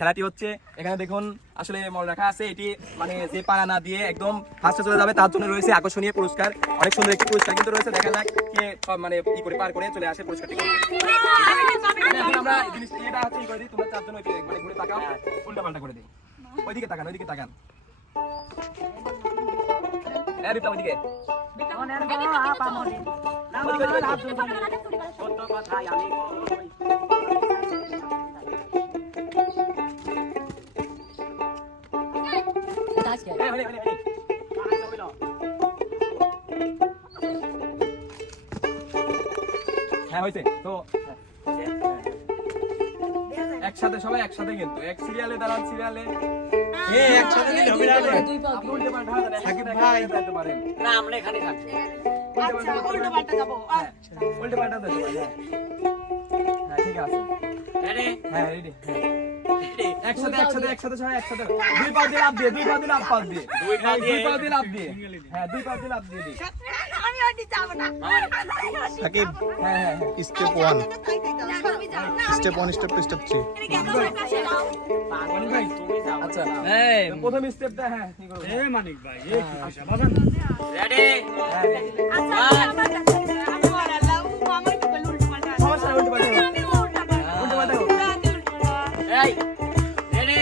খেলাটি হচ্ছে এখানে দেখুন আসলে মনে রাখা আছে এটি মানে যে পারা না দিয়ে একদম ফার্স্টে চলে যাবে তার জন্য রয়েছে আকর্ষণীয় পুরস্কার, অনেক সুন্দর একটি পুরস্কার কিন্তু রয়েছে। দেখা যাক কে মানে কি করে পার করে চলে আসে পুরস্কারটি। আমরা জিনিসটা এটা হচ্ছে করে দিই, তোমরা চারজন মানে ঘুরে তাকাও, উল্টা পাল্টা করে দিই। ওইদিকে তাকান, ওইদিকে তাকান। ওইদিকে হ্যাঁ হয়েছে তো একসাথে সবাই একসাথে কিন্তু এক সিরিয়ালে দাঁড়ান, সিরিয়ালে একসাথে দিলে হবে না। উল্টে পাল্টা হবে না, সাকিব ভাই যেতে পারেন না, আমরা এখানে থাকবো। আচ্ছা উল্টে পাল্টা যাব, আচ্ছা উল্টে পাল্টা দেব। হ্যাঁ ঠিক আছে, রেডি? হ্যাঁ রেডি। একসাথে একসাথে একসাথে সবাই একসাথে দুই পা দিয়ে লাফ দিয়ে, দুই পা দিয়ে লাফ পাস দিয়ে, দুই পা দিয়ে লাফ দিয়ে, হ্যাঁ দুই পা দিয়ে লাফ দিয়ে দিই। আমি ওইটি যাব না সাকিব। হ্যাঁ হ্যাঁ স্টেপ 1, স্টেপ 1, স্টেপ 2, স্টেপ 3। আচ্ছা এই প্রথম স্টেপটা হ্যাঁ কি করব? এ মানিক ভাই এ কি পয়সা বাজান। রেডি? আচ্ছা আমার কাছে আমি বললাম আমার কি বল উল্টো পাল্টা, সমস্যা উল্টো পাল্টা, উল্টো পাল্টা। এই রেডি?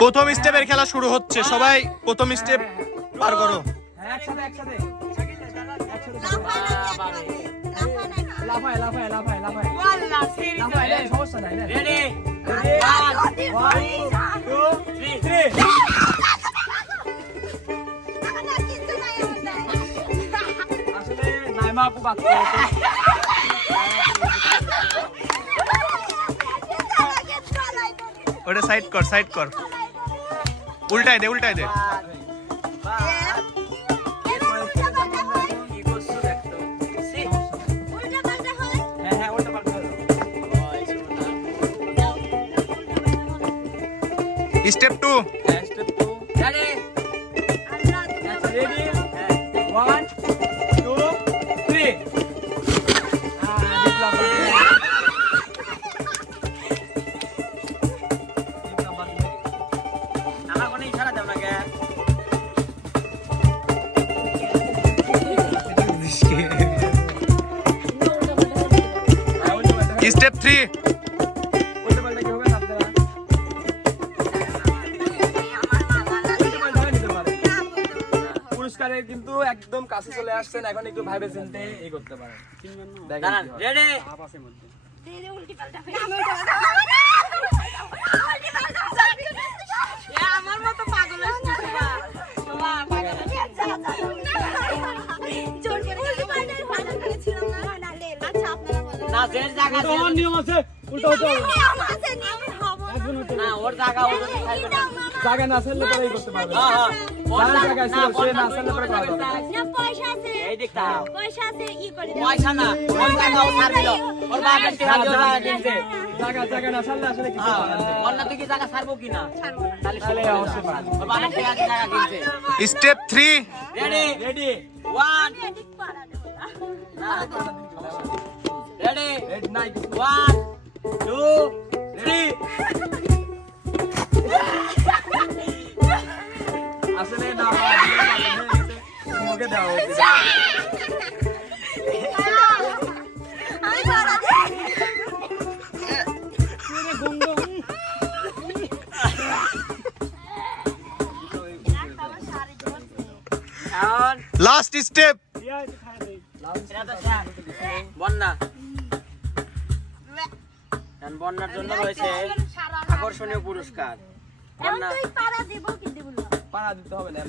প্রথম স্টেপের খেলা শুরু হচ্ছে, সবাই প্রথম স্টেপ পার করো। হ্যাঁ একসাথে একসাথে লাফায় লাফায় লাফায় লাফায় ওয়াল্লাহ সিরিয়াস লাফায়, সমস্যা নাই। রেডি? 1 2 3 না কিন্তু নাই আসলে নাইমা আপু বাদ করেছে। ওটা সাইড কর, সাইড কর, উল্টাই দে, উল্টাই দে। Step 2, step 2 ready? রেডি? 1 2 3 আমার কোনো ইশারা দাও না কে? স্টেপ 3, উল্টো পাল্টা কি হবে না আপনারা? পুরস্কারের কিন্তু একদম কাছে চলে আসছেন, এখন একটু ভাইবে চিন্তে এই করতে পারেন। দেখেন রেডি? আপসের মধ্যে রেডি উল্টি পাল্টা আমার মতো পাগল হচ্ছে বাবা, পাগল জোর করে উল্টি পাল্টা ফাইনাল করেছিলাম না। আচ্ছা আপনারা বলেন না, যে জায়গা আছে নিয়ম আছে উল্টো হতে হবে, নিয়ম আছে নিয়ম হবে না, ওর জায়গা ও যদি খাইবে না, জায়গা না আসলে পরে এই করতে পারবে। হ্যাঁ হ্যাঁ ওর জায়গা আছে, সে না আসলে পরে পারবে না। পয়সা আছে এই দেখতা, পয়সা আছে ই করে দাও, পয়সা না ওর জায়গা ও ছাড় দিল, ওর বাপের টাকা দিও জায়গা কিনছে, জায়গা না আসলে আসলে কিছু পারবে না। ওর না তুই কি জায়গা ছাড়বো কিনা? ছাড়বো, তাহলে অবশ্যই পারবে, ওর বাপের টাকা দিয়ে জায়গা কিনছে। Step 3, ready? Ready 1 ready? Ready নাই 1 2 3 আসলে না মুখে দাও আমি পারা লাস্ট স্টেপ। বন্যা, বন্যার জন্য রয়েছে আকর্ষণীয় পুরস্কার। বন্যা পারা দিব কি দিব না, পারা দিতে হবে না,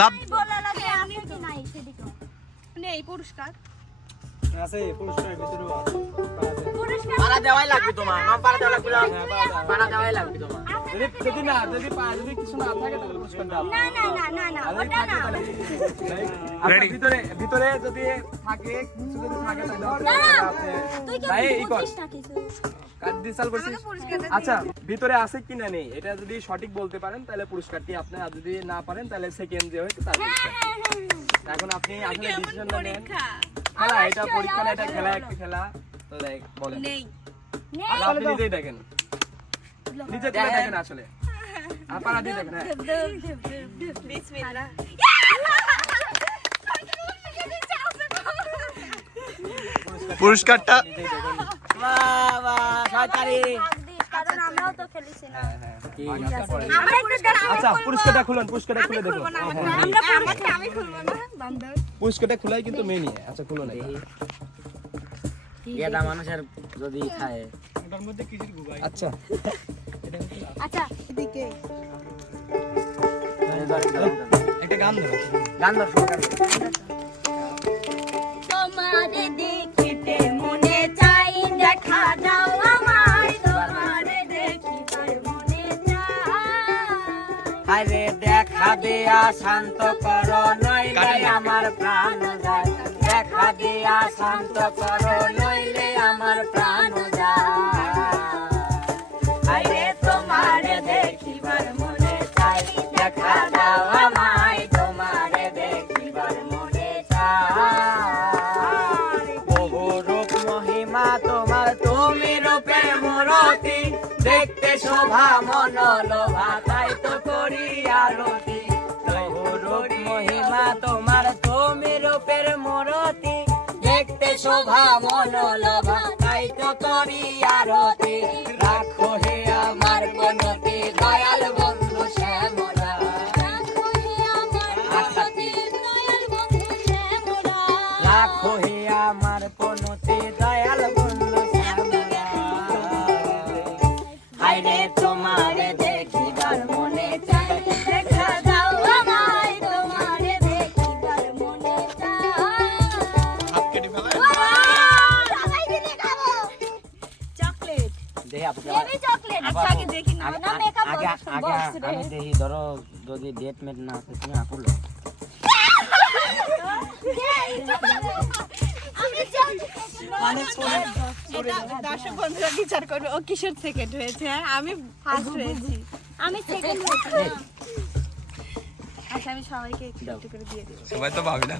লাভ বলা লাগে আমি কি নাই সেদিকে নেই পুরস্কার আছে, পুরস্কারের ভিতরেও আছে পুরস্কার পারা দেওয়াই লাগবে তোমার, না পারা দেওয়া লাগবে না, পারা দেওয়াই লাগবে তোমার। যদি কিছু না থাকে তাহলে পুরস্কার দাও। না না না না না ওটা না Ready? ভিতরে যদি থাকে কিছু যদি থাকে তাহলে না, আপনি তুই কি ভাই এই কর বুঝিস না কিছু কার্ড ডিসাল করছিস। আচ্ছা ভিতরে আছে কিনা নেই এটা যদি সঠিক বলতে পারেন তাহলে পুরস্কারটি আপনি, আর যদি না পারেন তাহলে সেকেন্ড যে হয় তার পুরস্কার। এখন আপনি আসলে ডিসিশন নেন। খেলা এটা পরীক্ষা না, এটা খেলা, একটা খেলা। তো দেখ বলেন নেই আর আপনি নিজেই দেখেন, নিজে থেকে দেখেন আসলে আপনারা দিয়ে দেখেন। হ্যাঁ বিসমিল্লাহ পুরস্কারটা নিজেই দেখেন। কারণ আমরাও তো খেলেছি না পরে। আমরা আচ্ছা পুরস্কারটা খুলুন, পুরস্কারটা খুলে দেখুন। আমি খুলবো না বান্ধব পুরস্কারটা খোলাই কিন্তু মেইন। আচ্ছা খুলো না। এটা মানুষের যদি খায় আচ্ছা আচ্ছা এদিকে একটা গান ধরো। গান ধর সরকার তোমারে দেখিতে মনে চাই দেখা দাও আমায় তোমারে দেখিবার মনে চাই আরে দেখা দিয়া শান্ত করো নইলে আমার প্রাণ যায় দেখা দিয়া শান্ত করো নইলে আমার প্রাণ যায় আরে তোমারে দেখিবার মনে চাই দেখা দাও আমায় তোমারে দেখিবার মনে চাই বহু রূপ মহিমা তোমার তুমি রূপে মূরতি দেখতে শোভা মন লোভা তাই তো করি আরতি বহু রূপ মহিমা তোমার তুমি রূপের মূরতি দেখতে শোভা মন লোভা তাই তো করি আরতি রাখো হে আমার বনতি দয়াল বন্ধু শ্যামলা রাখো হে আমার পতি দয়াল বন্ধু শ্যামলা রাখো হে আমার বনতি দয়াল বন্ধু শ্যামলা হায়রে তোমারে দেখিবার মনে চাই দেখা দাও আমায় তোমারে দেখিবার মনে চাই হাত কেটে ফেলায় সবাই দিলে খাবো চকলেট দেহি আপু বেবি চকলেট আচ্ছা আগে দেখি না না মেকআপ আগে বক্স রে আমি দেখি ধরো যদি ডেট মেট না আছে তুমি আকুলো আমি চাই মানে এটা দর্শক বন্ধুরা বিচার করবে ও কিশোর সেকেন্ড হয়েছে আর আমি ফার্স্ট হয়েছি আমি সেকেন্ড হয়েছি আচ্ছা আমি সবাইকে একটু একটু করে দিয়ে দেবো সবাই তো ভাবি না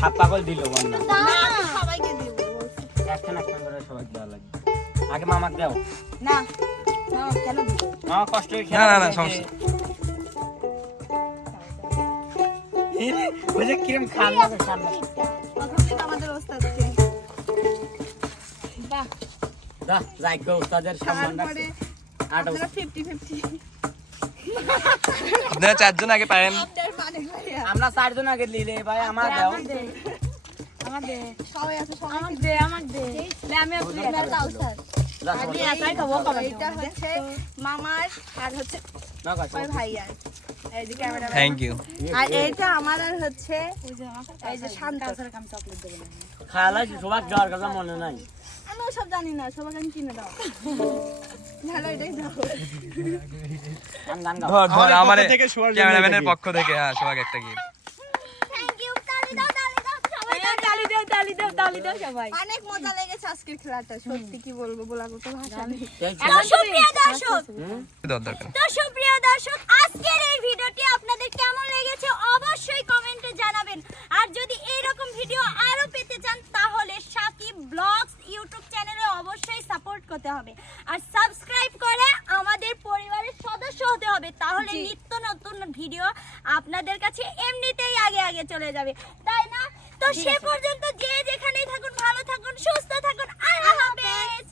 হাত পাগল দিল বন্যা না আমি সবাইকে দিব একখান একখান করে সবাই দেওয়া লাগে আগে মামাক দাও না না কেন দিব মামা কষ্ট হয়ে না, না, না, সমস্যা ওই যে কিরম খান না খান না প্রথম থেকে আমাদের ওস্তাদকে বাহ দা যাই গো তাদের সম্মান তারপরে রাখছে আট আপনারা 50-50 আপনারা চারজন আগে পারেন আপনার মানে ভাইয়া আমরা চারজন আগে নিলে ভাই আমার দাও আমাদের সবাই আছে সবাই আমাকে দে আমাকে দে লে আমি আপনি দাও স্যার আমি একাই খাবো এটা হচ্ছে মামার আর হচ্ছে না কাজ ওই ভাইয়ার এই যে ক্যামেরা থ্যাংক ইউ আর এইটা আমার আর হচ্ছে এই যে শান্ত খালাই সবার যাওয়ার কথা মনে নাই আমি সব জানি না সবাই আমি কিনে দাও ভালো এটাই দাও গান গান গাও ধর ধর আমার পক্ষ থেকে সবার জন্য ক্যামেরাম্যানের একটা পক্ষ থেকে হ্যাঁ সবাই একটা গিফট থ্যাংক ইউ তালি দাও সবাই সবাই অনেক মজা লেগেছে আজকের খেলাটা সত্যি কি বলবো বলার মতো ভাষা নেই তো সুপ্রিয় দর্শক দরকার তো সুপ্রিয় দর্শক আজকের এই ভিডিওটি আপনাদের কেমন লেগেছে অবশ্যই কমেন্টে জানাবেন আর যদি এইরকম ভিডিও আরো পেতে চান তাহলে সাকিব ব্লগস ইউটিউব চ্যানেলে অবশ্যই সাপোর্ট করতে হবে আর সাবস্ক্রাইব করে আমাদের পরিবারের সদস্য হতে হবে তাহলে নিত্য নতুন ভিডিও আপনাদের কাছে এমনিতেই আগে আগে চলে যাবে তাই না তো সে পর্যন্ত যে যেখানেই থাকুন ভালো থাকুন সুস্থ থাকুন আল্লাহ হাফেজ।